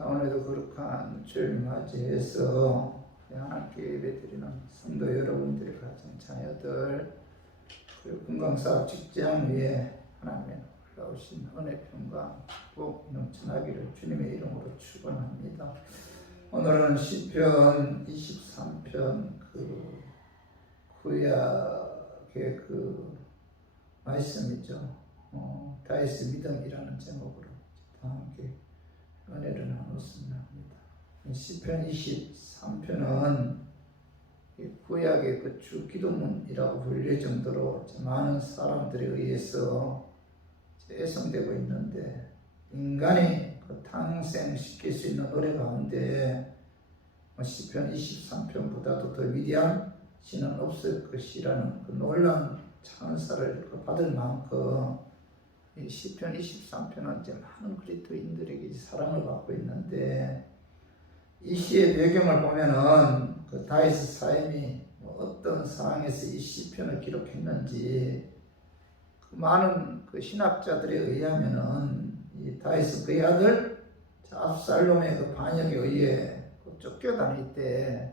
자, 오늘도 거룩한 주일 맞이해서 하나님께 예배드리는 성도 여러분들의 가정 자녀들 그리고 건강사업 직장 위에 하나님의 놀라우신 은혜 평강 꼭 넘쳐나기를 주님의 이름으로 축원합니다. 오늘은 시편 23편 구약의 말씀이죠. 다윗의 믿음이라는 제목으로 다 함께 은혜를 나눴으면 합니다. 시편 23편은 구약의 주기도문이라고 불릴 정도로 많은 사람들에 의해서 애송되고 있는데, 인간이 탄생시킬 수 있는 노래 가운데 시편 23편보다도 더 위대한 신은 없을 것이라는 놀라운 찬사를 받을 만큼 이 시편 23편은 이제 많은 그리스도인들에게 사랑을 받고 있는데, 이 시의 배경을 보면은 다윗의 삶이 어떤 상황에서 이 시편을 기록했는지 많은 신학자들에 의하면은 이 다윗은 그의 아들 압살롬의 반역에 의해 쫓겨다닐 때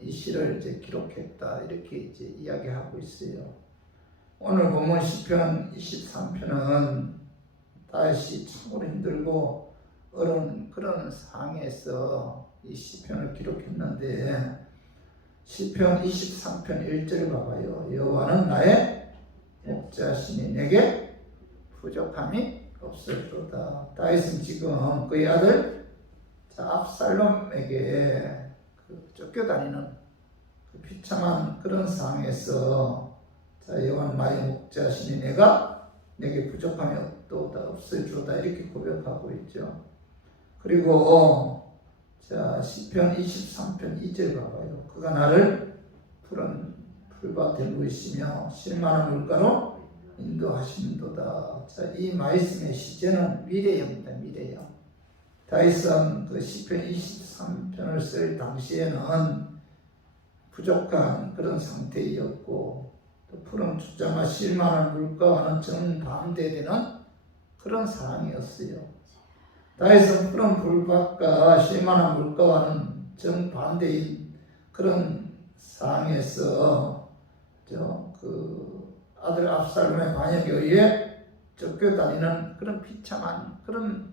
이 시를 이제 기록했다, 이렇게 이제 이야기하고 있어요. 오늘 본문 시편 23편은 다윗이 참으로 힘들고 어려운 그런 상황에서 이 시편을 기록했는데, 시편 23편 1절 봐봐요. 여호와는 나의 목자시니 내게 부족함이 없을도다. 다윗은 지금 그의 아들 압살롬에게 쫓겨다니는 비참한 그런 상황에서 여호와는 나의 목자시니 내게 부족함이 없을도다, 이렇게 고백하고 있죠. 그리고 시편 23편 2절 봐봐요. 그가 나를 푸른 풀밭에 누이시며 실만한 물가로 인도하신도다. 이 말씀의 시제는 미래입니다. 미래요. 다윗은 시편 23편을 쓸 당시에는 부족한 그런 상태였고, 또 푸른 주장과 실만한 물가와는 정반대되는 그런 상황이었어요. 다윗은 푸른 풀밭과 실만한 물가와는 정반대인 그런 상황에서 아들 압살롬의 반역에 의해 쫓겨다니는 그런 비참한 그런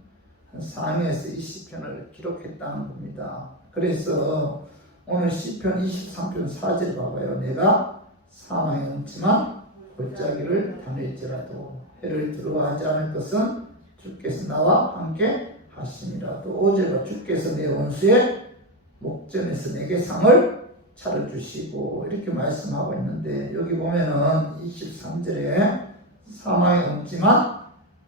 상황에서 이 시편을 기록했다는 겁니다. 그래서 오늘 시편 23편 4절 봐봐요. 내가 사망에 넘지만 골짜기를 다닐지라도 해를 두려워하지 않을 것은 주께서 나와 함께 하심이라. 또 5절과 주께서 내 원수의 목전에서 내게 상을 차려주시고, 이렇게 말씀하고 있는데, 여기 보면은 23절에 사망에 넘지만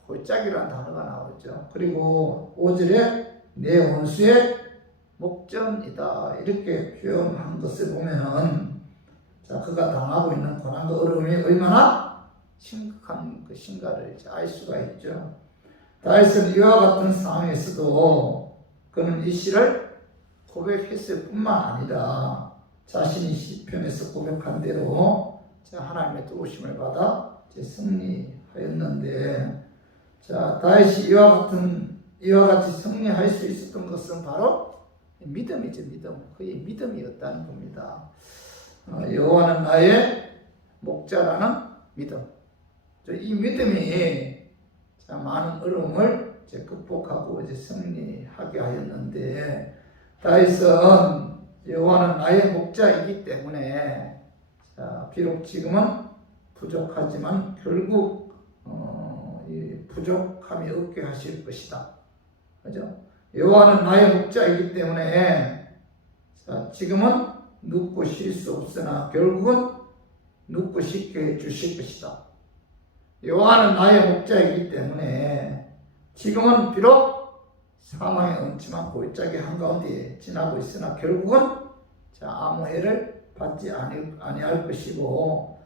골짜기라는 단어가 나오죠. 그리고 5절에 내 원수의 목전이다, 이렇게 표현한 것을 보면은 그가 당하고 있는 고난과 어려움이 얼마나 심각한 것인가를 알 수가 있죠. 다윗은 이와 같은 상황에서도 그는 이 시를 고백했을 뿐만 아니라 자신이 시편에서 고백한 대로 하나님의 도우심을 받아 승리하였는데, 다윗이 이와 같이 승리할 수 있었던 것은 바로 믿음이죠. 믿음. 그의 믿음이었다는 겁니다. 여호와는 나의 목자라는 믿음. 이 믿음이 많은 어려움을 극복하고 승리하게 하였는데, 다윗은 여호와는 나의 목자이기 때문에 비록 지금은 부족하지만 결국 이 부족함이 없게 하실 것이다. 그죠? 여호와는 나의 목자이기 때문에 지금은 눕고 쉴 수 없으나 결국은 눕고 쉽게 주실 것이다. 여호와는 나의 목자이기 때문에 지금은 비록 사망에 얹지만 골짜기 한가운데 지나고 있으나 결국은 아무 해를 받지 아니할 것이고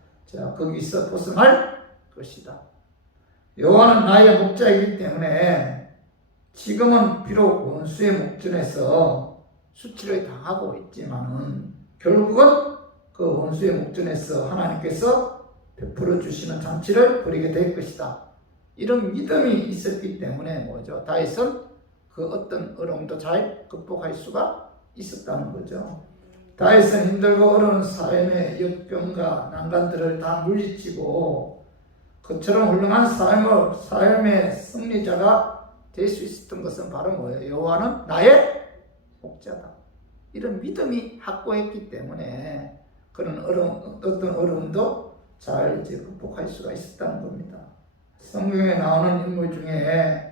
거기서 벗어날 것이다. 여호와는 나의 목자이기 때문에 지금은 비록 원수의 목전에서 수치를 당하고 있지만은 결국은 그 원수의 목전에서 하나님께서 베풀어 주시는 잔치를 벌이게 될 것이다. 이런 믿음이 있었기 때문에 다윗은 그 어떤 어려움도 잘 극복할 수가 있었다는 거죠. 다윗은 힘들고 어려운 삶의 역경과 난관들을 다 물리치고 그처럼 훌륭한 삶의 승리자가 될 수 있었던 것은 바로 뭐예요? 여호와는 나의 목자다. 이런 믿음이 확고했기 때문에 그런 어떤 어려움도 잘 이제 극복할 수가 있었다는 겁니다. 성경에 나오는 인물 중에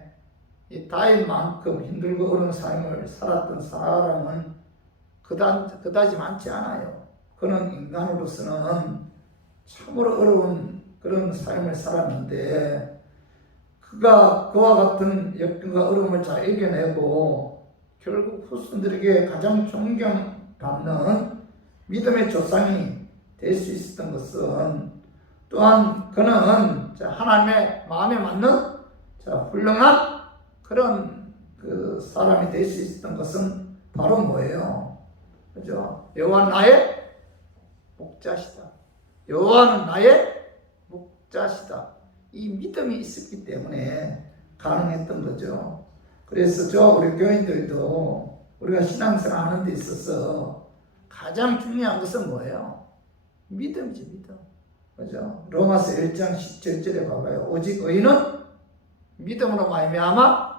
이 다윗만큼 힘들고 어려운 삶을 살았던 사람은 그다지 많지 않아요. 그는 인간으로서는 참으로 어려운 그런 삶을 살았는데 그가 그와 같은 역경과 어려움을 잘 이겨내고 결국 후손들에게 가장 존경받는 믿음의 조상이 될 수 있었던 것은 또한 그는 하나님의 마음에 맞는 훌륭한 그런 그 사람이 될 수 있었던 것은 바로 뭐예요? 그죠? 여호와는 나의 목자시다. 여호와는 나의 목자시다. 이 믿음이 있었기 때문에 가능했던 거죠. 그래서 우리 교인들도 우리가 신앙생활 하는 데 있어서 가장 중요한 것은 뭐예요? 믿음이지, 믿음. 그죠? 로마서 1장 17절에 봐봐요. 오직 의인은 믿음으로 말미암아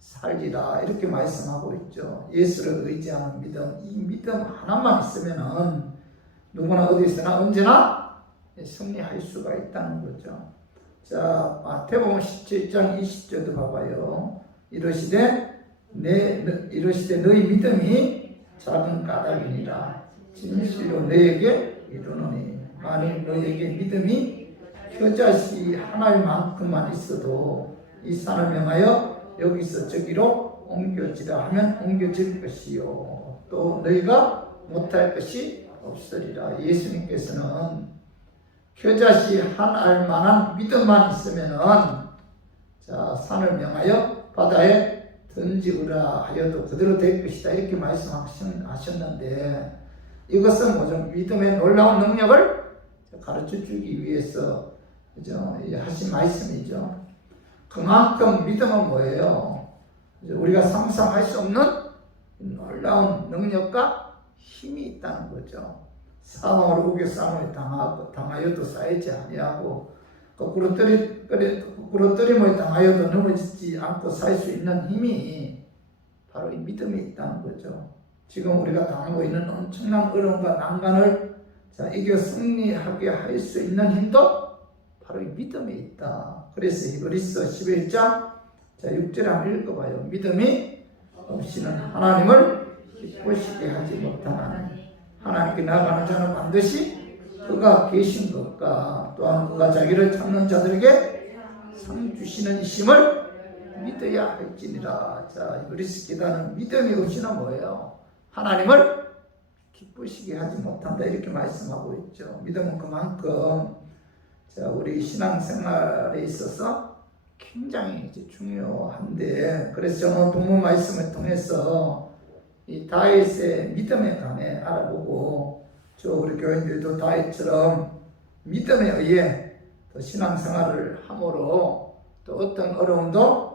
살리라. 이렇게 말씀하고 있죠. 예수를 의지하는 믿음. 이 믿음 하나만 있으면은 누구나 어디서나 언제나 승리할 수가 있다는 거죠. 자, 마태복음 17장 20절도 봐봐요. 이러시되 너희 믿음이 작은 까닭이니라. 진실로 너에게 이르노니 만일 너에게 믿음이 겨자씨 하나만큼만 있어도 이 산을 명하여 여기서 저기로 옮겨지라 하면 옮겨질 것이요 또 너희가 못할 것이 없으리라. 예수님께서는 겨자씨 한 알만한 믿음만 있으면은 산을 명하여 바다에 던지으라 하여도 그대로 될 것이다. 이렇게 말씀하셨는데 이것은 뭐죠? 믿음의 놀라운 능력을 가르쳐 주기 위해서 하신 말씀이죠. 그만큼 믿음은 뭐예요? 우리가 상상할 수 없는 놀라운 능력과 힘이 있다는 거죠. 싸움을 우겨 싸움을 당하여도 쌓이지 아니하고 거꾸로 떨림을 당하여도 넘어지지 않고 살 수 있는 힘이 바로 이 믿음이 있다는 거죠. 지금 우리가 당하고 있는 엄청난 어려움과 난관을 이겨 승리하게 할 수 있는 힘도 바로 이 믿음에 있다. 그래서 히브리서 11장 6절에 한번 읽어봐요. 믿음이 없이는 하나님을 기쁘시게 하지 못하나니 하나님께 나아가는 자는 반드시 그가 계신 것과 또한 그가 자기를 찾는 자들에게 상 주시는 이심을 믿어야 할지니라. 히브리서 기도는 믿음이 없이는 뭐예요? 하나님을 기쁘시게 하지 못한다. 이렇게 말씀하고 있죠. 믿음은 그만큼 우리 신앙생활에 있어서 굉장히 중요한데, 그래서 저는 본문 말씀을 통해서 이 다윗의 믿음에 관해 알아보고 우리 교인들도 다윗처럼 믿음에 의해 또 신앙생활을 함으로 또 어떤 어려움도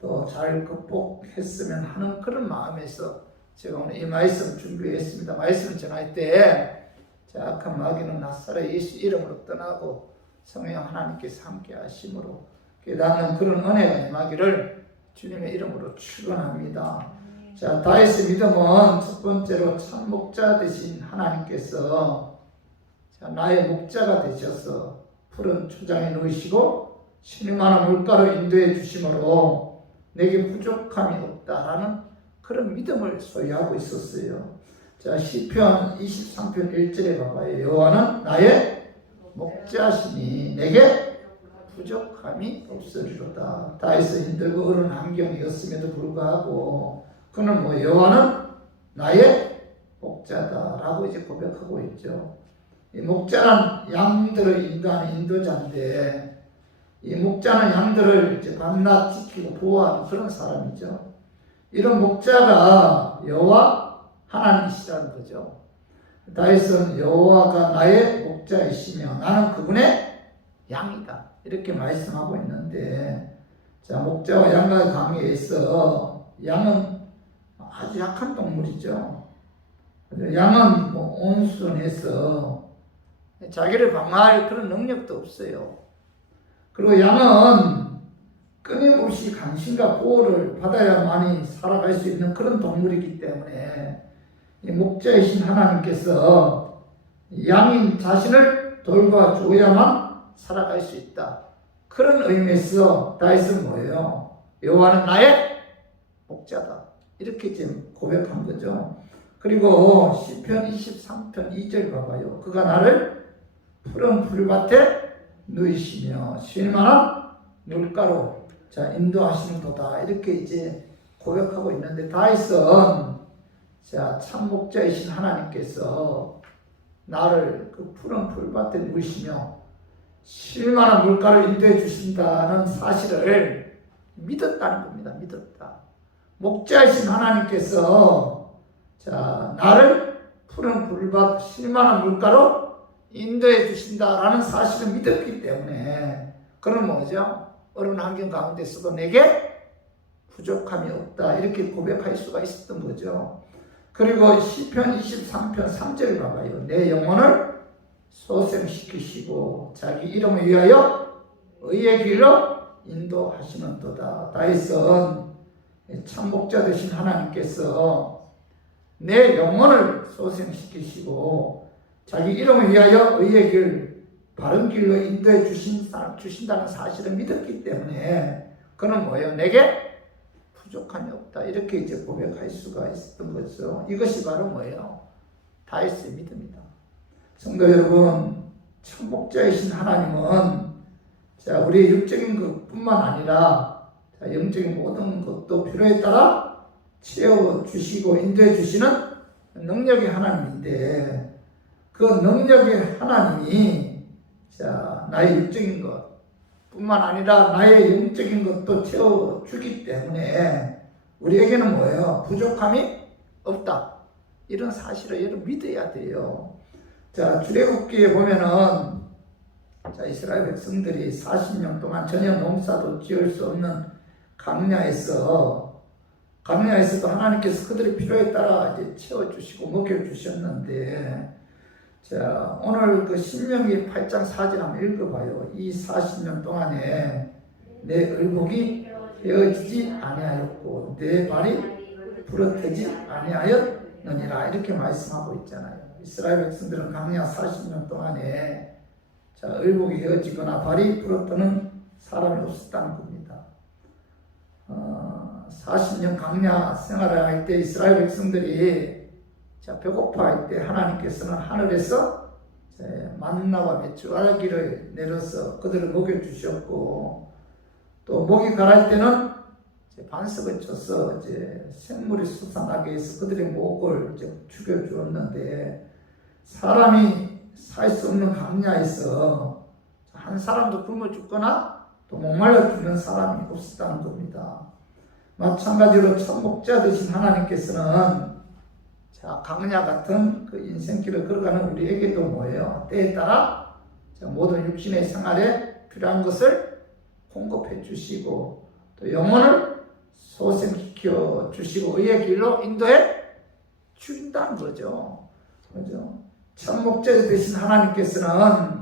또 잘 극복했으면 하는 그런 마음에서 제가 오늘 이 말씀 준비했습니다. 말씀 전할 때 악한 마귀는 나사렛 예수 이름으로 떠나고 성령 하나님께서 함께 하심으로 깨닫는 그런 은혜가 임하기를 주님의 이름으로 축원합니다. 다윗의 믿음은 첫 번째로 참 목자 되신 하나님께서 나의 목자가 되셔서 푸른 초장에 놓으시고 신이 많은 물가로 인도해 주심으로 내게 부족함이 없다라는 그런 믿음을 소유하고 있었어요. 시편 23편 1절에 봐봐요. 여호와는 나의 목자시니 내게 부족함이 없으리로다. 다윗은 힘들고 어려운 환경이었음에도 불구하고 그는 여호와는 나의 목자다라고 고백하고 있죠. 이 목자란 양들을 인도하는 인도자인데 이 목자는 양들을 밤낮 지키고 보호하는 그런 사람이죠. 이런 목자가 여호와 하나님이시라는 거죠. 다윗은 여호와가 나의 목자이시며 나는 그분의 양이다. 이렇게 말씀하고 있는데 목자와 양과의 관계에서 양은 아주 약한 동물이죠. 양은 온순해서 자기를 방어할 그런 능력도 없어요. 그리고 양은 끊임없이 관심과 보호를 받아야만이 살아갈 수 있는 그런 동물이기 때문에 이 목자이신 하나님께서 양인 자신을 돌봐줘야만 살아갈 수 있다. 그런 의미에서 다윗은 뭐예요? 여호와는 나의 목자다. 이렇게 지금 고백한 거죠. 그리고 시편 23편 2절 봐봐요. 그가 나를 푸른 풀밭에 누이시며 쉴만한 물가로 인도하시는도다. 이렇게 이제 고백하고 있는데 다윗은 참 목자이신 하나님께서 나를 그 푸른 풀밭에 누이시며 쉴만한 물가를 인도해 주신다는 사실을 믿었다는 겁니다. 믿었다. 목자이신 하나님께서 나를 푸른 풀밭 쉴만한 물가로 인도해 주신다라는 사실을 믿었기 때문에 그런 뭐죠? 어려운 환경 가운데서도 내게 부족함이 없다. 이렇게 고백할 수가 있었던 거죠. 그리고 시편 23편 3절 봐봐요. 내 영혼을 소생시키시고 자기 이름을 위하여 의의 길로 인도하시는도다. 다윗은 참 목자 되신 하나님께서 내 영혼을 소생시키시고 자기 이름을 위하여 의의 길, 바른 길로 인도해 주신다는 사실을 믿었기 때문에 그는 뭐예요? 내게 부족함이 없다. 이렇게 이제 고백할 수가 있었던 거죠. 이것이 바로 뭐예요? 다윗의 믿음이다. 성도 여러분, 참 목자이신 하나님은 우리의 육적인 것뿐만 아니라 영적인 모든 것도 필요에 따라 채워주시고 인도해 주시는 능력의 하나님인데 그 능력의 하나님이 나의 육적인 것 뿐만 아니라 나의 영적인 것도 채워주기 때문에 우리에게는 뭐예요? 부족함이 없다. 이런 사실을 여러분 믿어야 돼요. 출애굽기에 보면은 이스라엘 백성들이 40년 동안 전혀 농사도 지을 수 없는 광야에서도 하나님께서 그들의 필요에 따라 이제 채워주시고 먹여주셨는데 오늘 그 신명기 8장 4절 한번 읽어봐요. 이 40년 동안에 내 의복이 헤어지지 아니하였고 내 발이 부러뜨지 아니하였느니라. 이렇게 말씀하고 있잖아요. 이스라엘 백성들은 광야 40년 동안에 의복이 헤어지거나 발이 부러뜨는 사람이 없었다는 겁니다. 40년 광야 생활을 할 때 이스라엘 백성들이 배고파할 때 하나님께서는 하늘에서 만나와 메추라기를 내려서 그들을 먹여주셨고 또 목이 가랄 때는 반석을 쳐서 생물이 솟아나게 해서 그들의 목을 죽여주었는데 사람이 살 수 없는 광야에서 한 사람도 굶어 죽거나 또 목말라 죽는 사람이 없었다는 겁니다. 마찬가지로 참 목자 되신 하나님께서는 광야 같은 그 인생길을 걸어가는 우리에게도 뭐예요? 때에 따라 모든 육신의 생활에 필요한 것을 공급해 주시고 또 영혼을 소생시켜 주시고 의의 길로 인도해 주신다는 거죠. 그죠? 참 목자 되신 하나님께서는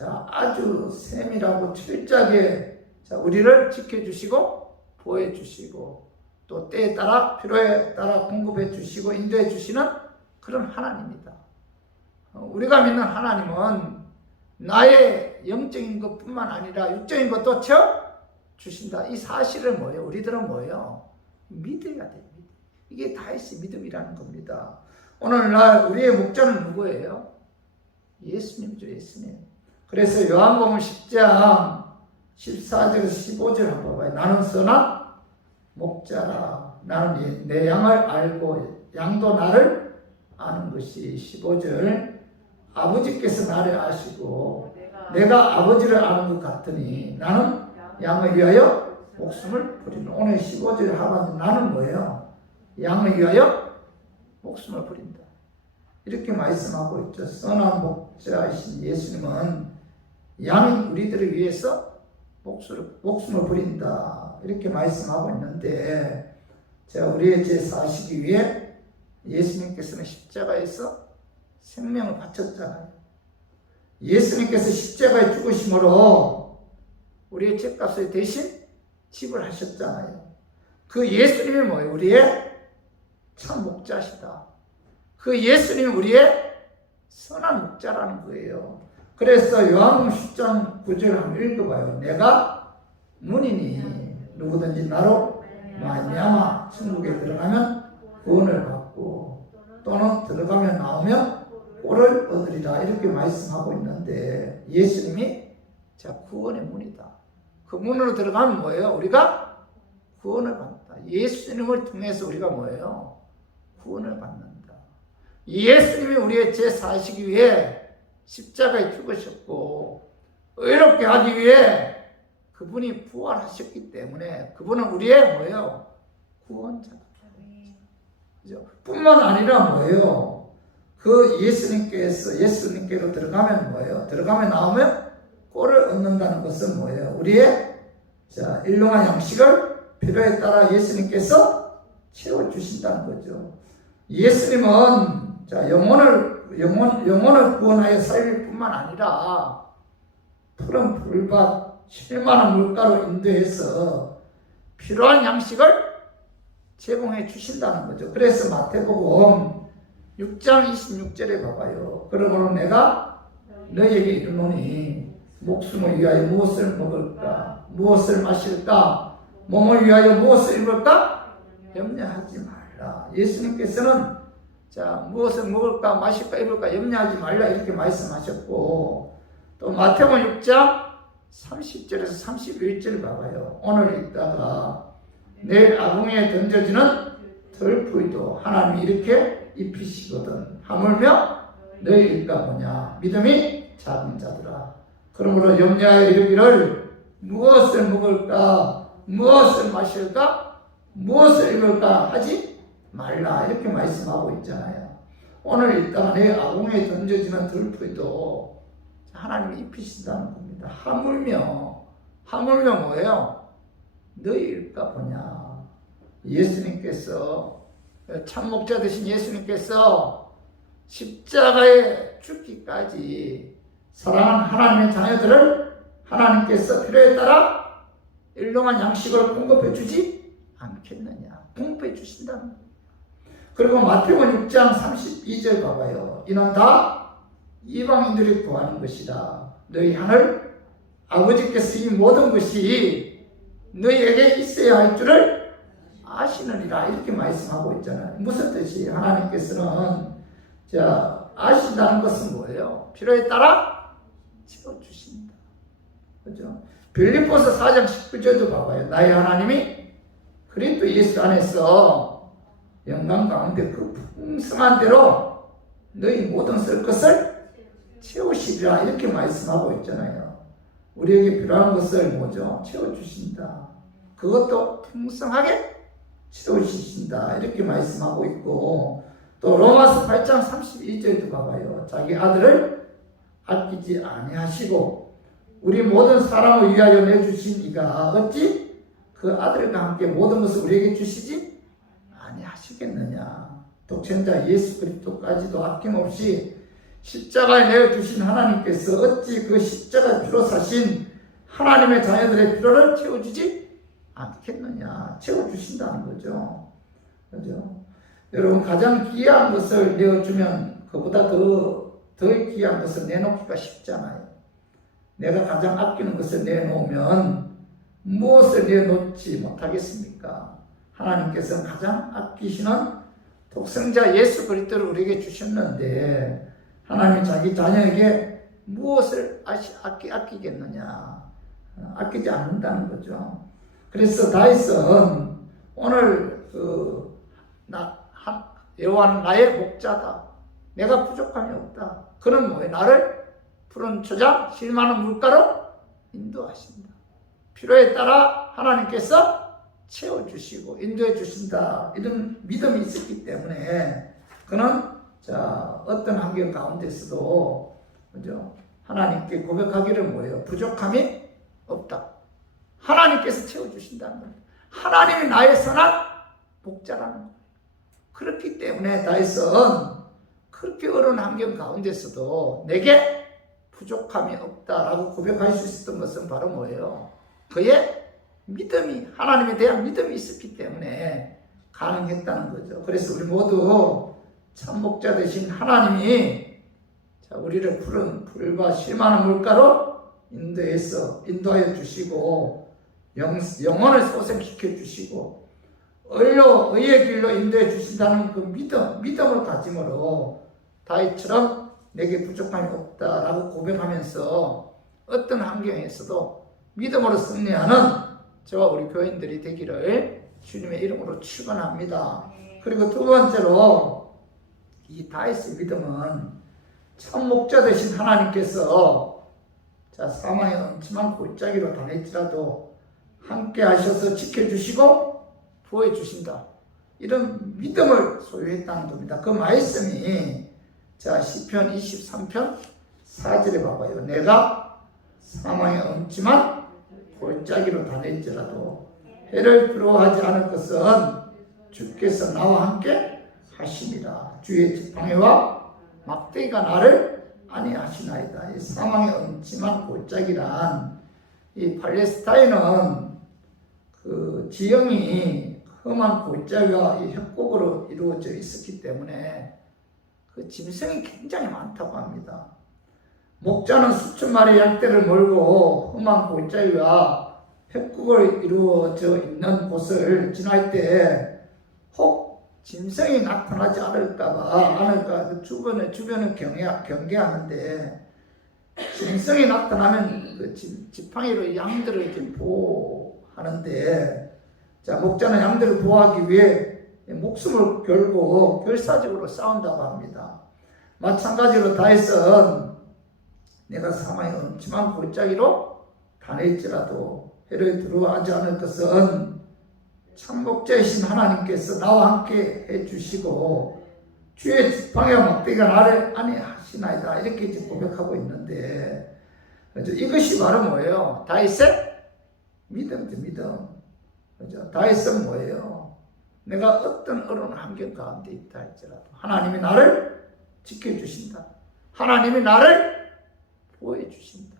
아주 세밀하고 철저하게 우리를 지켜주시고 보호해 주시고 또 때에 따라 필요에 따라 공급해 주시고 인도해 주시는 그런 하나님입니다. 우리가 믿는 하나님은 나의 영적인 것뿐만 아니라 육적인 것도 채워 주신다. 이 사실을 뭐예요? 우리들은 뭐예요? 믿어야 돼요. 이게 다윗의 믿음이라는 겁니다. 오늘날 우리의 목자는 누구예요? 예수님이죠. 예수님. 그래서 요한복음 10장 14절 15절 한번 봐봐요. 나는 선한 목자라. 나는 내 양을 알고 양도 나를 아는 것이 15절. 아버지께서 나를 아시고 내가 아버지를 아는 것 같으니 나는 양을 위하여 목숨을 버린다. 오늘 15절 하반절 나는 뭐예요? 양을 위하여 목숨을 버린다. 이렇게 말씀하고 있죠. 선한 목자이신 예수님은 양인 우리들을 위해서 목숨을 버린다. 이렇게 말씀하고 있는데 자, 우리의 죄 사시기 위해 예수님께서는 십자가에서 생명을 바쳤잖아요. 예수님께서 십자가에 죽으심으로 우리의 죄값을 대신 지불하셨잖아요. 그 예수님이 뭐예요? 우리의 참 목자시다. 그 예수님이 우리의 선한 목자라는 거예요. 그래서 요한복음 10장 9절 한번 읽어봐요. 내가 문이니 누구든지 나로 말미암아 천국에 들어가면 구원을 받고 또는 들어가면 나오면 꼴을 얻으리라 이렇게 말씀하고 있는데 예수님이 자 구원의 문이다. 그 문으로 들어가면 뭐예요? 우리가 구원을 받는다. 예수님을 통해서 우리가 뭐예요? 구원을 받는다. 예수님이 우리의 죄 사시기 위해 십자가에 죽으셨고 의롭게 하기 위해 그분이 부활하셨기 때문에 그분은 우리의 뭐예요? 구원자다. 그죠? 뿐만 아니라 뭐예요? 그 예수님께로 들어가면 뭐예요? 들어가면 나오면 꼴을 얻는다는 것은 뭐예요? 우리의 자, 일용할 양식을 필요에 따라 예수님께서 채워주신다는 거죠. 예수님은 자, 영혼을 구원하여 살릴 뿐만 아니라 푸른 불밭, 실만한 물가로 인도해서 필요한 양식을 제공해 주신다는 거죠. 그래서 마태복음 6장 26절에 봐봐요. 그러므로 내가 너희에게 이르노니 목숨을 위하여 무엇을 먹을까? 무엇을 마실까? 몸을 위하여 무엇을 입을까? 염려하지 말라. 예수님께서는 자, 무엇을 먹을까, 마실까, 입을까 염려하지 말라 이렇게 말씀하셨고 또 마태복음 6장 30절에서 31절 봐봐요. 오늘 읽다가 내일 아궁이에 던져지는 덜풀도 하나님이 이렇게 입히시거든. 하물며 너희일까 보냐. 믿음이 작은 자들아. 그러므로 염려하여 이르기를 무엇을 먹을까, 무엇을 마실까, 무엇을 입을까 하지 말라 이렇게 말씀하고 있잖아요. 오늘 일단 내 아궁이에 던져지는 들풀도 하나님이 입히신다는 겁니다. 하물며 뭐예요? 너희일까 보냐. 예수님께서 참목자 되신 예수님께서 십자가에 죽기까지 사랑하는 하나님의 자녀들을 하나님께서 필요에 따라 일용할 양식을 공급해 주지 않겠느냐. 공급해 주신다는 거예요. 그리고 마태복음 6장 32절 봐봐요. 이는 다 이방인들이 구하는 것이다. 너희 하늘 아버지께서 이 모든 것이 너희에게 있어야 할 줄을 아시느니라 이렇게 말씀하고 있잖아요. 무슨 뜻이 하나님께서는 자 아신다는 것은 뭐예요? 필요에 따라 채워주신다. 그죠? 빌립보서 4장 19절도 봐봐요. 나의 하나님이 그리스도 예수 안에서 영광 가운데 그 풍성한 대로 너희 모든 쓸 것을 채우시리라 이렇게 말씀하고 있잖아요. 우리에게 필요한 것을 뭐죠? 채워주신다. 그것도 풍성하게 채워주신다 이렇게 말씀하고 있고 또 로마서 8장 32절도 봐봐요. 자기 아들을 아끼지 아니하시고 우리 모든 사람을 위하여 내주신 이가 어찌 그 아들과 함께 모든 것을 우리에게 주시지 아니하시겠느냐. 독생자 예수 그리스도까지도 아낌없이 십자가에 내어주신 하나님께서 어찌 그 십자가 피로 사신 하나님의 자녀들의 필요를 채워주지 않겠느냐. 채워주신다는 거죠. 그죠? 여러분 가장 귀한 것을 내어주면 그보다 더 귀한 것을 내놓기가 쉽잖아요. 내가 가장 아끼는 것을 내놓으면 무엇을 내놓지 못하겠습니까? 하나님께서는 가장 아끼시는 독생자 예수 그리스도를 우리에게 주셨는데 하나님이 자기 자녀에게 무엇을 아끼겠느냐? 아끼지 않는다는 거죠. 그래서 다윗은 오늘 여호와는 나의 목자다. 내가 부족함이 없다. 그는 뭐예요? 나를 푸른 초장 실만한 물가로 인도하신다. 필요에 따라 하나님께서 채워주시고 인도해 주신다. 이런 믿음이 있었기 때문에 그는 자 어떤 환경 가운데서도 그죠? 하나님께 고백하기를 뭐예요? 부족함이 없다. 하나님께서 채워주신다는 거예요. 하나님이 나의 선한 목자라는 거예요. 그렇기 때문에 다윗은 그렇게 어려운 환경 가운데서도 내게 부족함이 없다라고 고백할 수 있었던 것은 바로 뭐예요? 그의 믿음이, 하나님에 대한 믿음이 있었기 때문에 가능했다는 거죠. 그래서 우리 모두 참 목자 되신 하나님이 우리를 푸른 불과 쉴만한 물가로 인도하여 주시고 영혼을 소생시켜 주시고 의의 길로 인도해 주신다는 그 믿음을 가짐으로 다윗처럼 내게 부족함이 없다라고 고백하면서 어떤 환경에서도 믿음으로 승리하는 저와 우리 교인들이 되기를 주님의 이름으로 축원합니다. 그리고 두 번째로 이 다윗의 믿음은 참 목자 되신 하나님께서 사망의 엄침한 골짜기로 다닐지라도 함께 하셔서 지켜주시고 보호해주신다. 이런 믿음을 소유했다는 겁니다. 그 말씀이 시편 23편 4절에 봐봐요. 내가 사망의 엄침한 골짜기로 다닐지라도 해를 두려워하지 않을 것은 주께서 나와 함께 하심이라. 주의 지팡이와 막대기가 나를 안위하시나이다. 이 사망의 엄침한 골짜기란 이 팔레스타인은 그 지형이 험한 골짜기와 이 협곡으로 이루어져 있었기 때문에 그 짐승이 굉장히 많다고 합니다. 목자는 수천 마리의 양떼를 몰고 험한 골짜기와 협곡을 이루어져 있는 곳을 지날 때 혹 짐승이 나타나지 않을까 그 주변을 경계하는데 짐승이 나타나면 그 지팡이로 양들을 보호하는데 목자는 양들을 보호하기 위해 목숨을 걸고 결사적으로 싸운다고 합니다. 마찬가지로 다윗은 내가 사망의 엄침한 골짜기로 다닐지라도 해를 두려워하지 않을 것은 참 목자이신 하나님께서 나와 함께 해주시고 주의 지팡이와 막대기가 나를 안위하시나이다. 이렇게 고백하고 있는데 이것이 바로 뭐예요? 다윗의 믿음이죠. 믿음. 그죠? 다윗은 뭐예요? 내가 어떤 어려운 환경 가운데 있다 할지라도 하나님이 나를 지켜주신다. 하나님이 나를 보호해주신다.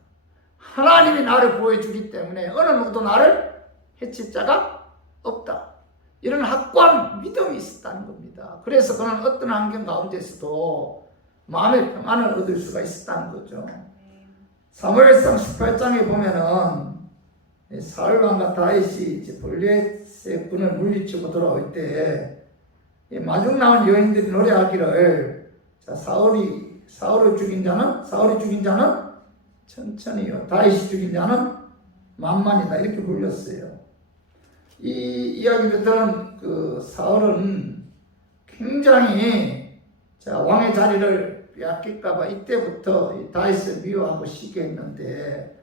하나님이 나를 보호해주기 때문에 어느 누구도 나를 해칠 자가 없다. 이런 확고한 믿음이 있었다는 겁니다. 그래서 그는 어떤 환경 가운데서도 마음의 평안을 얻을 수가 있었다는 거죠. 사무엘상 18장에 보면은 사울 왕과 다윗이 블레셋의 군을 물리치고 돌아올 때 마중 나온 여인들이 노래하기를 사울이 죽인 자는 천천히요, 다윗이 죽인 자는 만만이다, 이렇게 불렸어요. 이 이야기를 들은 그 사울은 굉장히 왕의 자리를 빼앗길까봐 이때부터 다윗을 미워하고 시기했는데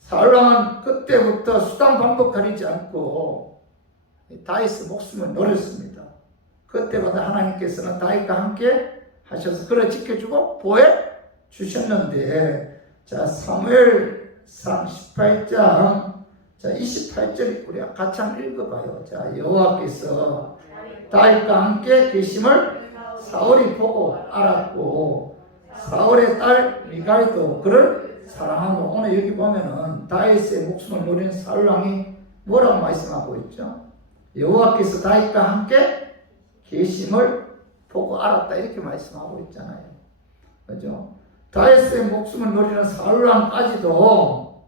사울왕은 그때부터 수단 방법 가리지 않고 다윗의 목숨을 노렸습니다. 그때마다 하나님께서는 다윗과 함께 하셔서 그를 지켜주고 보호해 주셨는데 사무엘상 18장 28절 우리 같이 한번 읽어봐요. 여호와께서 다윗과 함께 계심을 사울이 보고 알았고 사울의 딸 미갈도 그를 사랑하고, 오늘 여기 보면은 다윗의 목숨을 노린 사울 왕이 뭐라고 말씀하고 있죠? 여호와께서 다윗과 함께 계심을 보고 알았다, 이렇게 말씀하고 있잖아요. 그죠? 다윗의 목숨을 노리는 사울 왕까지도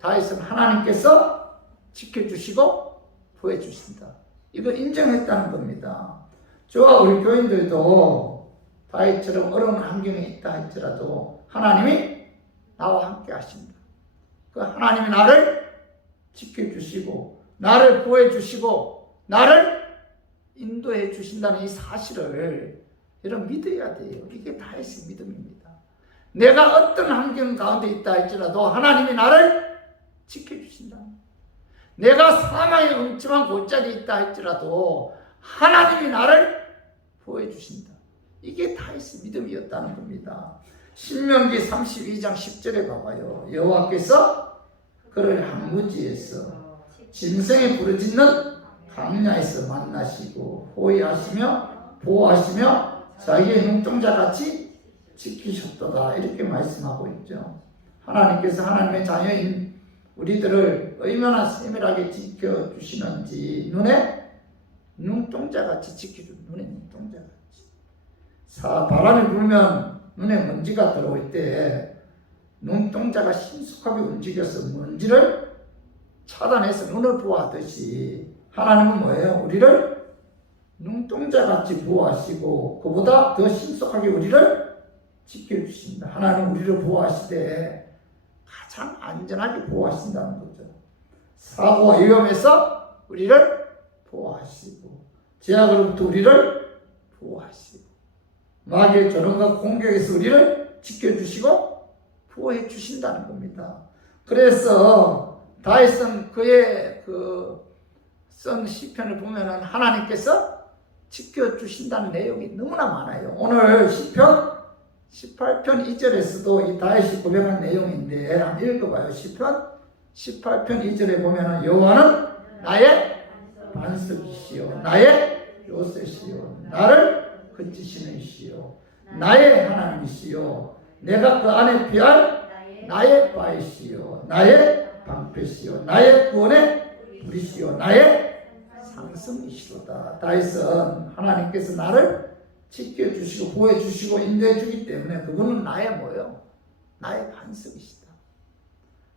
다윗은 하나님께서 지켜주시고 보호해주신다. 이거 인정했다는 겁니다. 저와 우리 교인들도 다윗처럼 어려운 환경에 있다 할지라도 하나님이 나와 함께 하신다. 그 하나님이 나를 지켜주시고 나를 보호해주시고 나를 인도해 주신다는 이 사실을 여러분 믿어야 돼요. 이게 다윗의 믿음입니다. 내가 어떤 환경 가운데 있다 할지라도 하나님이 나를 지켜주신다. 내가 사망의 음침한 골짜기에 있다 할지라도 하나님이 나를 보호해 주신다. 이게 다윗의 믿음이었다는 겁니다. 신명기 32장 10절에 봐봐요. 여호와께서 그를 한무지에서 짐승이 부르짖는 광야에서 만나시고 호위하시며 보호하시며 자기의 눈동자같이 지키셨도다. 이렇게 말씀하고 있죠. 하나님께서 하나님의 자녀인 우리들을 얼마나 세밀하게 지켜주시는지 눈에 눈동자같이 지켜준 눈에 눈동자같이. 바람이 불면 눈에 먼지가 들어올 때 눈동자가 신속하게 움직여서 먼지를 차단해서 눈을 보호하듯이 하나님은 뭐예요? 우리를 눈동자같이 보호하시고 그보다 더 신속하게 우리를 지켜주신다. 하나님은 우리를 보호하시되 가장 안전하게 보호하신다는 거죠. 사고와 위험에서 우리를 보호하시고 제약으로부터 우리를 보호하시고 마귀의 조롱과 공격에서 우리를 지켜주시고 보호해 주신다는 겁니다. 그래서 다윗은 그의 쓴 시편을 보면은 하나님께서 지켜주신다는 내용이 너무나 많아요. 오늘 시편 18편 2절에서도 이 다윗이 고백한 내용인데 한번 읽어봐요. 시편 18편 2절에 보면은 여호와는 나의 반석이시요 나의 요새시요 나를 건지시는 이시요 나의 하나님이시요 내가 그 안에 피할 나의 바위시요 나의 방패시요 나의 구원의 불이시요 나의 상승이시로다. 다윗은 하나님께서 나를 지켜주시고 보호해주시고 인도해주기 때문에 그분은 나의 뭐예요? 나의 반석이시다.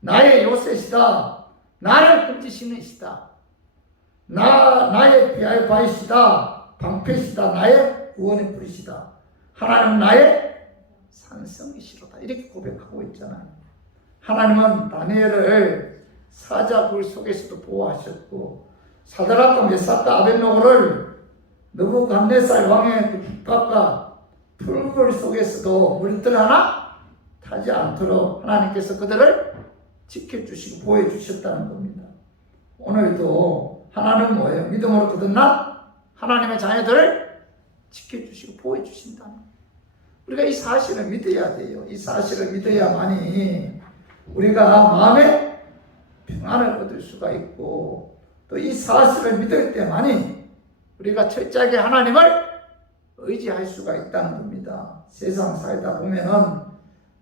나의 요새시다. 나를 건지시는 이시다. 나의 피할 바위시다. 방패시다. 나의 구원의 불이시다. 하나님은 나의 산성이시로다. 이렇게 고백하고 있잖아요. 하나님은 다니엘을 사자굴 속에서도 보호하셨고 사드락과 메삭과 아벳노고를 느부갓네살 왕의 그 핍박과 풀굴 속에서도 물들 하나 타지 않도록 하나님께서 그들을 지켜주시고 보호해주셨다는 겁니다. 오늘도 하나님은 뭐예요? 믿음으로 거듭난 하나님의 자녀들을 지켜주시고 보호해주신다는 거예요. 우리가 이 사실을 믿어야 돼요. 이 사실을 믿어야만이 우리가 마음에 평안을 얻을 수가 있고 또 이 사실을 믿을 때만이 우리가 철저하게 하나님을 의지할 수가 있다는 겁니다. 세상 살다 보면은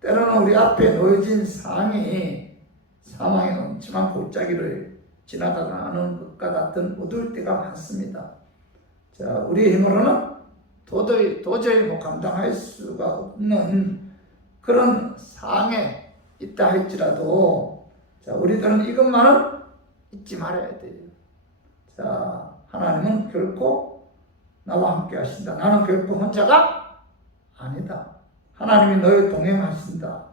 때로는 우리 앞에 놓여진 상황이 사망의 엄청난 골짜기를 지나가는 것과 같은 어두울 때가 많습니다. 자, 우리의 힘으로는 도저히 감당할 수가 없는 그런 상황에 있다 할지라도 자, 우리들은 이것만은 잊지 말아야 돼요. 자, 하나님은 결코 나와 함께 하신다. 나는 결코 혼자가 아니다. 하나님이 너희 동행하신다.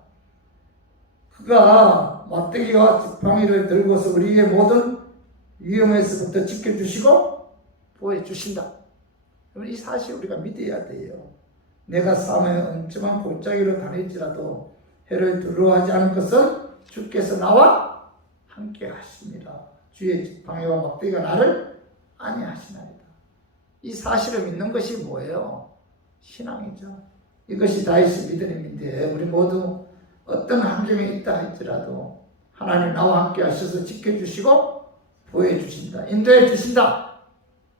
그가 막대기와 지팡이를 들고서 우리의 모든 위험에서부터 지켜주시고 보호해주신다. 이 사실 우리가 믿어야 돼요. 내가 삶의 엄청난 골짜기로 다닐지라도 해를 두려워하지 않을 것은 주께서 나와 함께 하십니다. 주의 지팡이와 막대기가 나를 안위하시나이다. 이 사실을 믿는 것이 뭐예요? 신앙이죠. 이것이 다윗의 믿음인데 우리 모두 어떤 환경에 있다 할지라도 하나님 나와 함께 하셔서 지켜주시고 보호해주신다. 인도해주신다.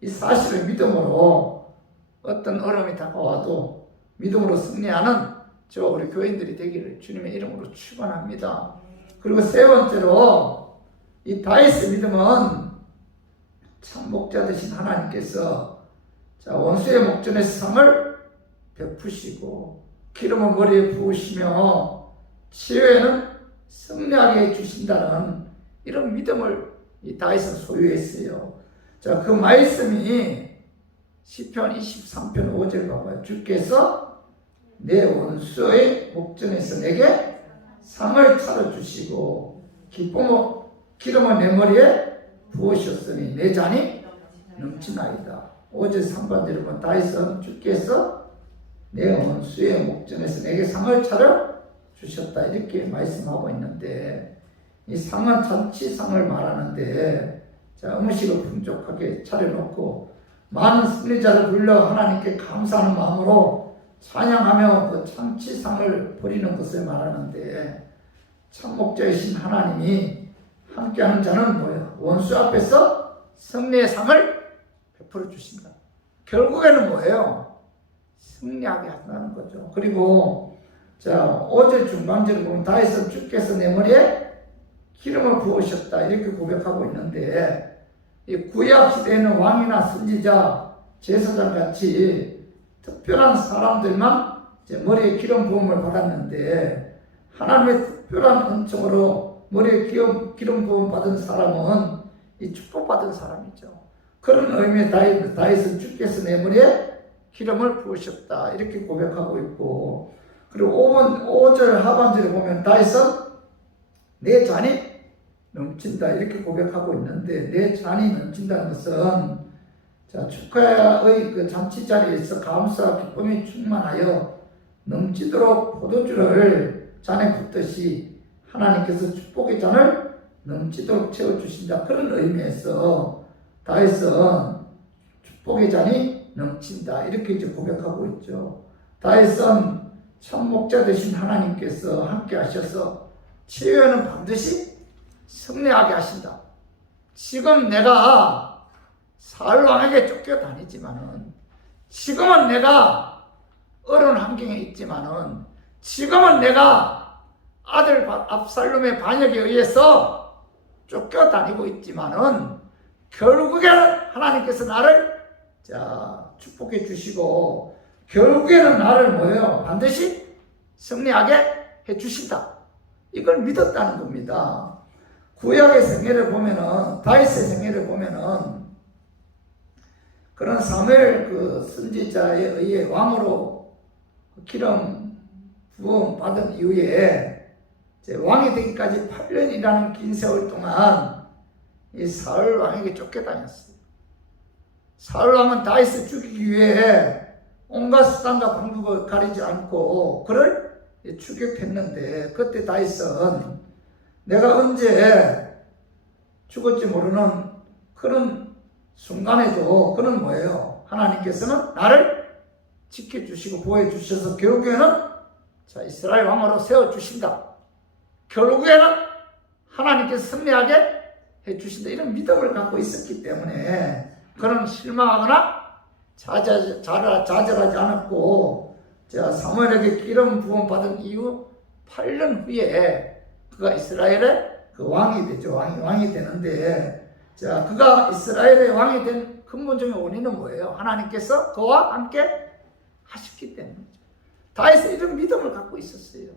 이 사실을 믿음으로 어떤 어려움이 다가와도 믿음으로 승리하는 저 우리 교인들이 되기를 주님의 이름으로 축원합니다. 그리고 세 번째로 이 다윗의 믿음은 참 목자 되신 하나님께서 원수의 목전에서 상을 베푸시고 기름을 머리에 부으시며 치유에는 승리하게 해주신다는 이런 믿음을 이 다윗은 소유했어요. 자, 그 말씀이 시편 23편 5절 봐봐요. 주께서 내 원수의 목전에서 내게 상을 차려주시고 기름을 내 머리에 부으셨으니 내 잔이 넘치나이다. 5절 3번대로 보면 다윗은 주께서 내 원수의 목전에서 내게 상을 차려주셨다 이렇게 말씀하고 있는데 이 상은 잔치상을 말하는데 자, 음식을 풍족하게 차려놓고 많은 승리자를 불러 하나님께 감사하는 마음으로 찬양하며 그 잔치상을 벌이는 것을 말하는데 참목자이신 하나님이 함께하는 자는 뭐예요? 원수 앞에서 승리의 상을 베풀어 주신다. 결국에는 뭐예요? 승리하게 한다는 거죠. 그리고 자 5절 중반절을 보면 다윗은 주께서 내 머리에 기름을 부으셨다 이렇게 고백하고 있는데, 이 구약 시대에는 왕이나 선지자, 제사장 같이 특별한 사람들만 이제 머리에 기름 부음을 받았는데, 하나님의 특별한 은총으로 머리에 기름 부음 받은 사람은 이 축복받은 사람이죠. 그런 의미의 다윗은 주께서 내 머리에 기름을 부으셨다 이렇게 고백하고 있고, 그리고 5절 하반절에 보면 다윗은 내 잔이 넘친다 이렇게 고백하고 있는데, 내 잔이 넘친다는 것은 자 축하의 그 잔치 자리에서 감사와 기쁨이 충만하여 넘치도록 포도주를 잔에 붓듯이 하나님께서 축복의 잔을 넘치도록 채워주신다, 그런 의미에서 다윗은 축복의 잔이 넘친다 이렇게 이제 고백하고 있죠. 다윗은 참 목자 되신 하나님께서 함께 하셔서 치유에는 반드시 승리하게 하신다. 지금 내가 사울 왕에게 쫓겨다니지만은, 지금은 내가 어려운 환경에 있지만은, 지금은 내가 아들 압살롬의 반역에 의해서 쫓겨다니고 있지만은, 결국에는 하나님께서 나를 축복해 주시고, 결국에는 나를 뭐예요? 반드시 승리하게 해 주신다. 이걸 믿었다는 겁니다. 구약의 생애를 보면은, 다윗의 생애를 보면은, 그런 사무엘 그 선지자에 의해 왕으로 기름 부음 받은 이후에 왕이 되기까지 8년이라는 긴 세월 동안 이 사울 왕에게 쫓겨다녔어요. 사울 왕은 다윗을 죽이기 위해 온갖 수단과 방법을 가리지 않고 그를 추격했는데, 그때 다윗은 내가 언제 죽을지 모르는 그런 순간에도 그는 뭐예요? 하나님께서는 나를 지켜주시고 보호해주셔서 결국에는 이스라엘 왕으로 세워주신다. 결국에는 하나님께서 승리하게 해주신다. 이런 믿음을 갖고 있었기 때문에 그는 실망하거나 좌절하지 않았고, 사무엘에게 기름 부음 받은 이후 8년 후에 그가 이스라엘의 그 왕이 되죠. 왕이 되는데, 그가 이스라엘의 왕이 된 근본적인 원인은 뭐예요? 하나님께서 그와 함께 하셨기 때문이죠. 다윗은 이런 믿음을 갖고 있었어요.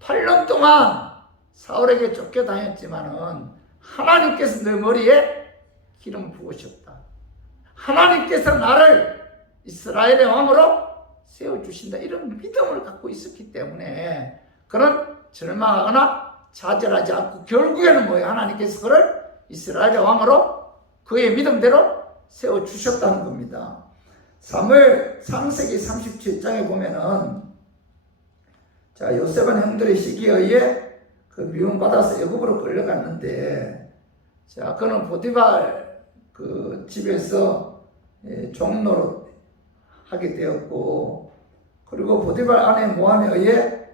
8년 동안 사울에게 쫓겨다녔지만은 하나님께서 내 머리에 기름 부으셨다. 하나님께서 나를 이스라엘의 왕으로 세워주신다. 이런 믿음을 갖고 있었기 때문에 그는 절망하거나 좌절하지 않고 결국에는 뭐예요? 하나님께서 그를 이스라엘의 왕으로 그의 믿음대로 세워주셨다는 겁니다. 사무엘 창세기 37장에 보면은 요셉은 형들의 시기에 의해 그 미움받아서 애굽으로 끌려갔는데, 그는 보디발 그 집에서 종로로 하게 되었고, 그리고 보디발 아내 모함에 의해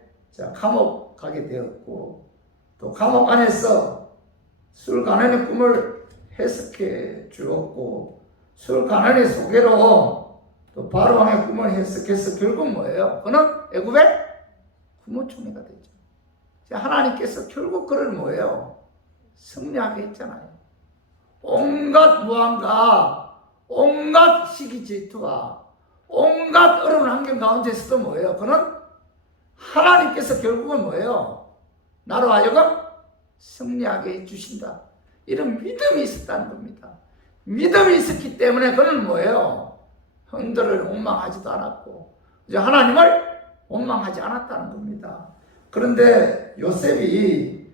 감옥 가게 되었고, 또 감옥 안에서 술 가난의 꿈을 해석해 주었고, 술 가난의 소개로 또 바로 왕의 꿈을 해석해서 결국 뭐예요? 그는 애굽의 국무총리가 되죠. 하나님께서 결국 그를 뭐예요? 승리하게 했잖아요. 온갖 무함과 온갖 시기 질투와 온갖 어려운 환경 가운데서도 뭐예요? 그는 하나님께서 결국은 뭐예요? 나로 하여금 승리하게 해주신다. 이런 믿음이 있었다는 겁니다. 믿음이 있었기 때문에 그는 뭐예요? 형들을 원망하지도 않았고 이제 하나님을 원망하지 않았다는 겁니다. 그런데 요셉이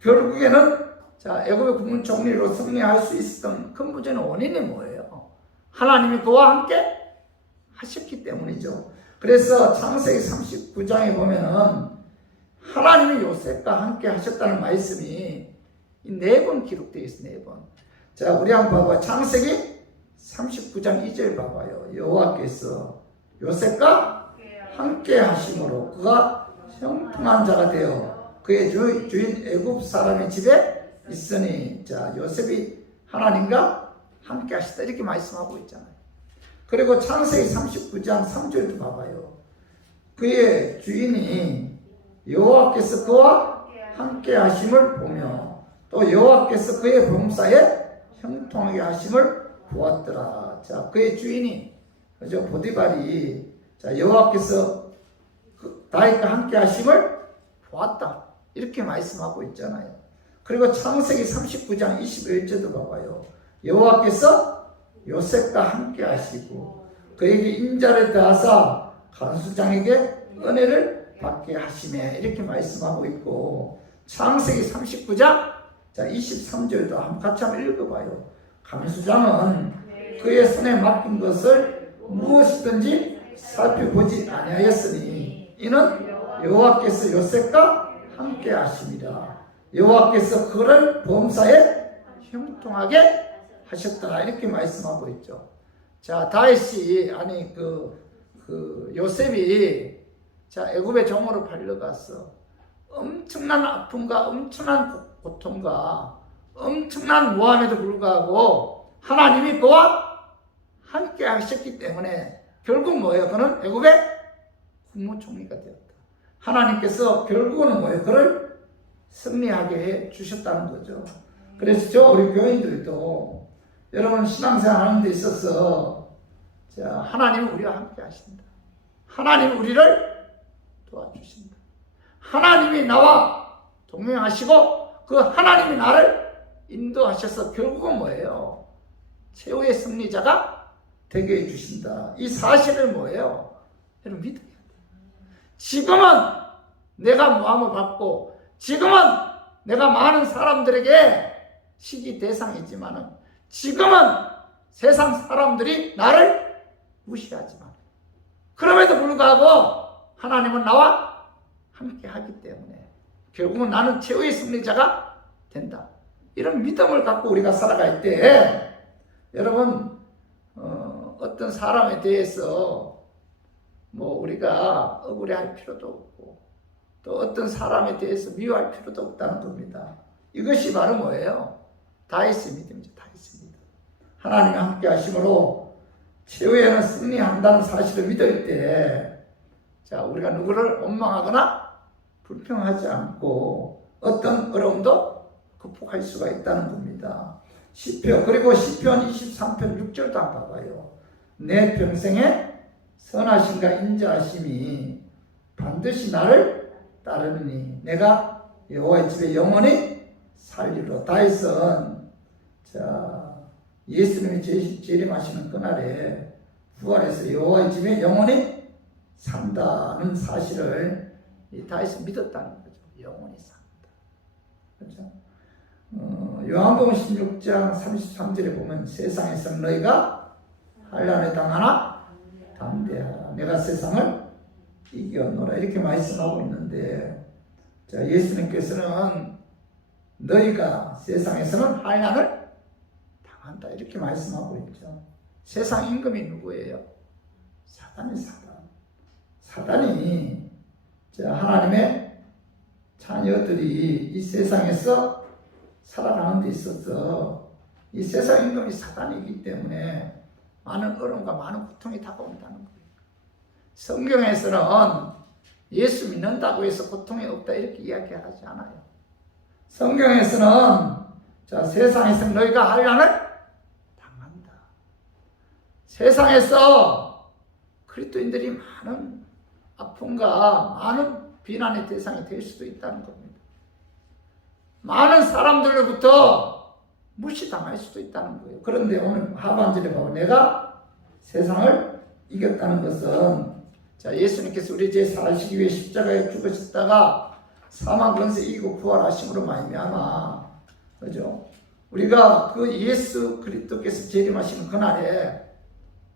결국에는 애굽의 국무총리로 승리할 수 있었던 근본적인 원인이 뭐예요? 하나님이 그와 함께 하셨기 때문이죠. 그래서 창세기 39장에 보면은 하나님이 요셉과 함께 하셨다는 말씀이 4번 기록되어 있어요. 4번. 우리 한번 봐봐. 창세기 39장 2절 봐봐요. 여호와께서 요셉과 함께 하심으로 그가 형통한 자가 되어 그의 주인 애굽 사람의 집에 있으니, 요셉이 하나님과 함께 하시다 이렇게 말씀하고 있잖아요. 그리고 창세기 39장 3절도 봐봐요. 그의 주인이 여호와께서 그와 함께 하심을 보며 또 여호와께서 그의 범사에 형통하게 하심을 보았더라. 자, 그의 주인이 그죠? 보디발이 자 여호와께서 다윗과 함께 하심을 보았다 이렇게 말씀하고 있잖아요. 그리고 창세기 39장 21절도 봐봐요. 여호와께서 요셉과 함께 하시고 그에게 인자를 더하사 간수장에게 은혜를 받게 하시매 이렇게 말씀하고 있고 창세기 39장 자 23절도 같이 한번 읽어봐요. 간수장은 그의 손에 맡긴 것을 무엇이든지 살펴보지 아니하였으니 이는 여호와께서 요셉과 함께 하심이라. 여호와께서 그를 범사에 형통하게 하셨다 이렇게 말씀하고 있죠. 자 다윗이 아니 그 요셉이 자 애굽의 종으로 팔려갔어. 엄청난 아픔과 엄청난 고통과 엄청난 모함에도 불구하고 하나님이 그와 함께 하셨기 때문에 결국 뭐예요? 그는 애굽의 국무총리가 되었다. 하나님께서 결국은 뭐예요? 그를 승리하게 해 주셨다는 거죠. 그래서 우리 교인들도 여러분 신앙생활 하는 데 있어서 자, 하나님은 우리와 함께 하신다. 하나님은 우리를 도와주신다. 하나님이 나와 동행하시고 그 하나님이 나를 인도하셔서 결국은 뭐예요? 최후의 승리자가 되게 해주신다. 이 사실을 뭐예요? 여러분 믿어야 돼요. 지금은 내가 모함을 받고 지금은 내가 많은 사람들에게 시기 대상이지만은 지금은 세상 사람들이 나를 무시하지만 그럼에도 불구하고 하나님은 나와 함께 하기 때문에 결국은 나는 최후의 승리자가 된다. 이런 믿음을 갖고 우리가 살아갈 때 여러분 어떤 사람에 대해서 뭐 우리가 억울해할 필요도 없고 또 어떤 사람에 대해서 미워할 필요도 없다는 겁니다. 이것이 바로 뭐예요? 다윗의 믿음이죠. 다윗의 믿음. 하나님이 함께 하심으로 최후에는 승리한다는 사실을 믿을 때, 자, 우리가 누구를 원망하거나 불평하지 않고 어떤 어려움도 극복할 수가 있다는 겁니다. 시편, 그리고 시편 23편 6절도 한번 봐봐요. 내 평생에 선하심과 인자하심이 반드시 나를 따르니 내가 여호와의 집에 영원히 살리로. 다윗은 자 예수님이 재림하시는 그날에 부활해서 여호와의 집에 영원히 산다는 사실을 이 다윗은 믿었다는 거죠. 영원히 산다. 그렇죠? 요한복음 16장 33절에 보면 세상에서 너희가 환난에 당하나 담대하라. 내가 세상을 이겼노라. 이렇게 말씀하고 있는데 자 예수님께서는 너희가 세상에서는 환난을 당한다. 이렇게 말씀하고 있죠. 세상 임금이 누구예요? 사단이 사단. 사단이 자 하나님의 자녀들이 이 세상에서 살아가는 데 있어서 이 세상 임금이 사단이기 때문에 많은 어려움과 많은 고통이 다가온다는 거예요. 성경에서는 예수 믿는다고 해서 고통이 없다 이렇게 이야기하지 않아요. 성경에서는 자 세상에서 너희가 환난을 당한다. 세상에서 그리스도인들이 많은 아픔과 많은 비난의 대상이 될 수도 있다는 겁니다. 많은 사람들로부터 무시당할 수도 있다는 거예요. 그런데 오늘 하반절에 보면 내가 세상을 이겼다는 것은 자 예수님께서 우리 죄 사시기 위해 십자가에 죽으셨다가 사망 권세 이기고 부활하심으로 말미암아 그죠? 우리가 그 예수 그리스도께서 재림하시는 그날에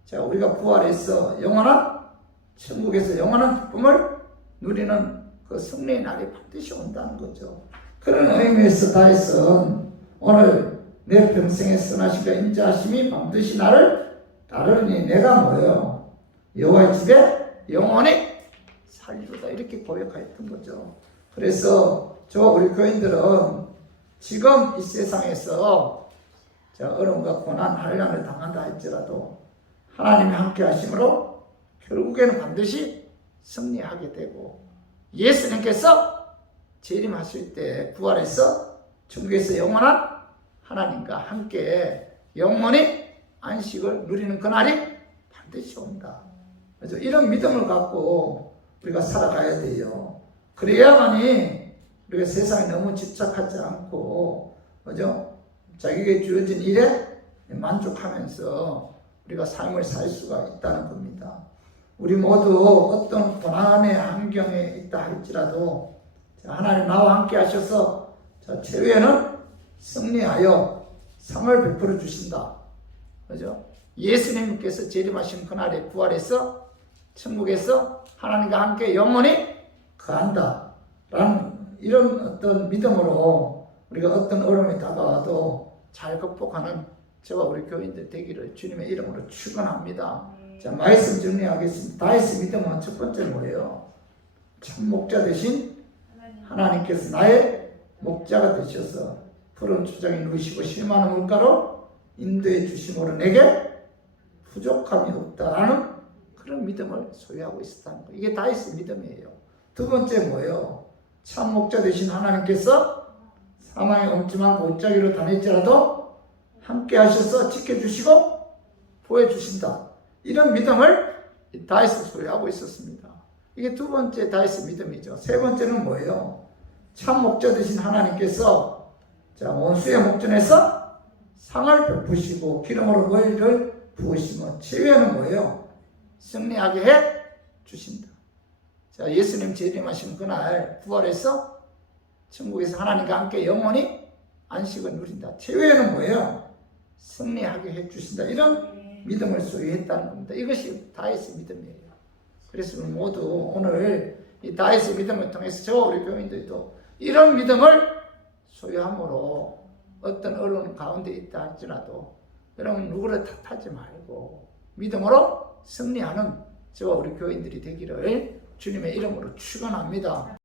자 우리가 부활해서 영원한 천국에서 영원한 기쁨을 누리는 그 승리의 날이 반드시 온다는 거죠. 그런 의미에서 다윗은 오늘 내 평생에 선하심과 인자하심이 반드시 나를 따르니 내가 뭐예요? 여호와의 집에 영원히 살리로다 이렇게 고백하였던 거죠. 그래서 우리 교인들은 지금 이 세상에서 어려움과 고난, 한란을 당한다 할지라도 하나님이 함께 하심으로 결국에는 반드시 승리하게 되고, 예수님께서 재림하실 때 부활해서 천국에서 영원한 하나님과 함께 영원히 안식을 누리는 그날이 반드시 온다. 그래서 이런 믿음을 갖고 우리가 살아가야 돼요. 그래야만이 우리가 세상에 너무 집착하지 않고, 그죠? 자기에게 주어진 일에 만족하면서 우리가 삶을 살 수가 있다는 겁니다. 우리 모두 어떤 고난의 환경에 있다 할지라도 하나님 나와 함께 하셔서 최후에는 승리하여 상을 베풀어 주신다. 그죠? 예수님께서 재림하신 그날에 부활해서 천국에서 하나님과 함께 영원히 거한다. 라는 이런 어떤 믿음으로 우리가 어떤 어려움이 다가와도 잘 극복하는 저와 우리 교인들 되기를 주님의 이름으로 축원합니다. 자, 말씀 정리하겠습니다. 다윗의 믿음은 첫 번째 뭐예요? 참 목자 되신 하나님께서 나의 목자가 되셔서 푸른 초장에 누우시고 쉴만한 물가로 인도해 주심으로 내게 부족함이 없다라는 그런 믿음을 소유하고 있었다는 거예요. 이게 다윗의 믿음이에요. 두 번째 뭐예요? 참 목자 되신 하나님께서 사망의 엄침한 골짜기로 다닐지라도 함께 하셔서 지켜주시고 보여주신다. 이런 믿음을 다윗은 소유하고 있었습니다. 이게 두 번째 다윗의 믿음이죠. 세 번째는 뭐예요? 참 목자 되신 하나님께서 원수의 목전에서 상을 베푸시고 기름으로 오일을 부으시면 최후에는 뭐예요? 승리하게 해 주신다. 자, 예수님 재림하신 그날 부활해서 천국에서 하나님과 함께 영원히 안식을 누린다. 최후에는 뭐예요? 승리하게 해 주신다. 이런 믿음을 소유했다는 겁니다. 이것이 다윗의 믿음이에요. 그래서 우리 모두 오늘 이 다윗의 믿음을 통해서 저 우리 교인들도 이런 믿음을 소유함으로 어떤 어려움 가운데 있다 할지라도 여러분 누구를 탓하지 말고 믿음으로 승리하는 저와 우리 교인들이 되기를 주님의 이름으로 축원합니다.